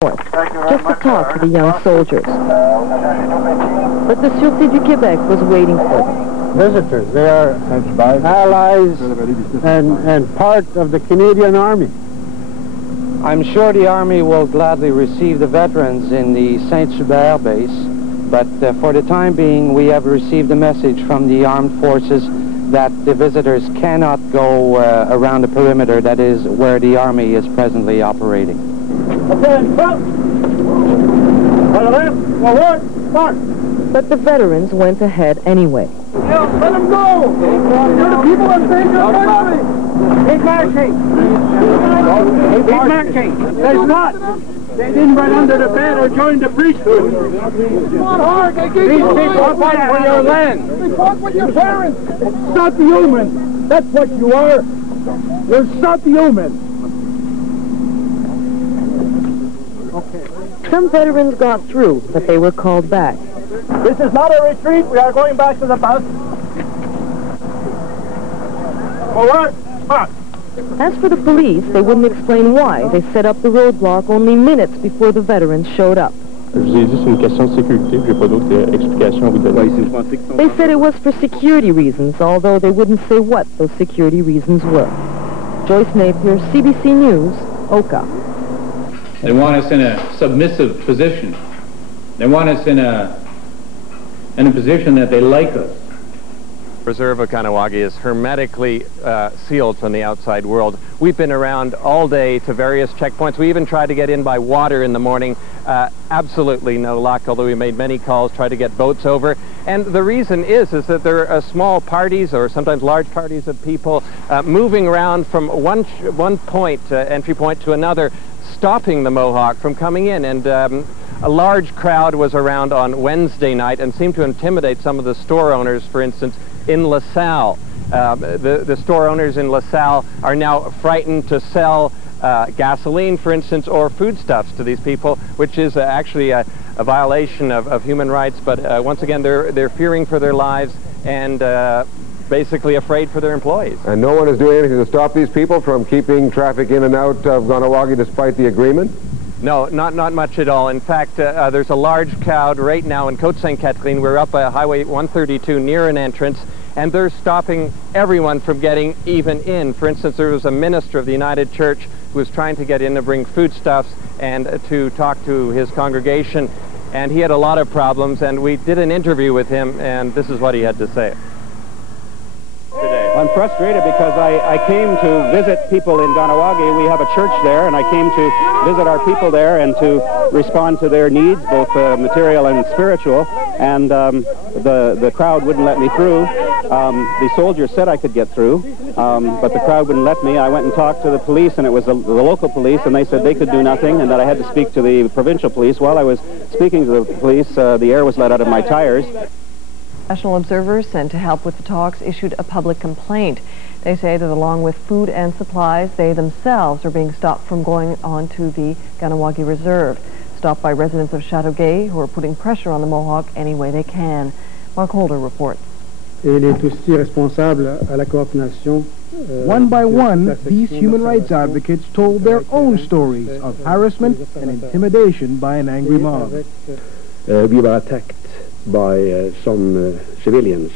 north, just to talk to the young soldiers. But the Sûreté du Québec was waiting for them. Visitors, they are allies and part of the Canadian Army. I'm sure the Army will gladly receive the veterans in the Saint-Hubert base, but for the time being we have received a message from the armed forces that the visitors cannot go around the perimeter, that is where the Army is presently operating. But the veterans went ahead anyway. Let them go! You're the people that saved your country! Keep marching! Keep marching! There's not! They didn't run under the bed or join the priesthood. It's not hard. These people fight for your land. They fought with your parents. Subhuman. That's what you are. You're subhuman. Okay. Some veterans got through, but they were called back. This is not a retreat. We are going back to the bus. Forward. March. As for the police, they wouldn't explain why they set up the roadblock only minutes before the veterans showed up. Je vous ai dit c'est une question de sécurité, j'ai pas d'autres explications à vous donner. They said it was for security reasons, although they wouldn't say what those security reasons were. Joyce Napier, CBC News, Oka. They want us in a submissive position. They want us in a position that they like us. Reserve of Kahnawake is hermetically sealed from the outside world. We've been around all day to various checkpoints. We even tried to get in by water in the morning. Absolutely no luck, although we made many calls, tried to get boats over. And the reason is that there are small parties or sometimes large parties of people moving around from one point, entry point to another, stopping the Mohawk from coming in. And a large crowd was around on Wednesday night and seemed to intimidate some of the store owners, for instance, in LaSalle. The store owners in LaSalle are now frightened to sell gasoline, for instance, or foodstuffs to these people, which is actually a violation of human rights. But once again, they're fearing for their lives and basically afraid for their employees. And no one is doing anything to stop these people from keeping traffic in and out of Kahnawake despite the agreement? No, not much at all. In fact, there's a large crowd right now in Côte Sainte-Catherine. We're up by Highway 132 near an entrance, and they're stopping everyone from getting even in. For instance, there was a minister of the United Church who was trying to get in to bring foodstuffs and to talk to his congregation, and he had a lot of problems, and we did an interview with him, and this is what he had to say. I'm frustrated because I came to visit people in Kahnawake. We have a church there, and I came to visit our people there and to respond to their needs, both material and spiritual, and the crowd wouldn't let me through. The soldiers said I could get through, but the crowd wouldn't let me. I went and talked to the police, and it was the local police, and they said they could do nothing and that I had to speak to the provincial police. While I was speaking to the police, the air was let out of my tires. National observers sent to help with the talks issued a public complaint. They say that along with food and supplies, they themselves are being stopped from going on to the Kahnawake Reserve. Stopped by residents of Châteauguay who are putting pressure on the Mohawk any way they can. Mark Holder reports. One by one, these human rights advocates told their own stories of harassment and intimidation by an angry mob. We were attacked by some civilians.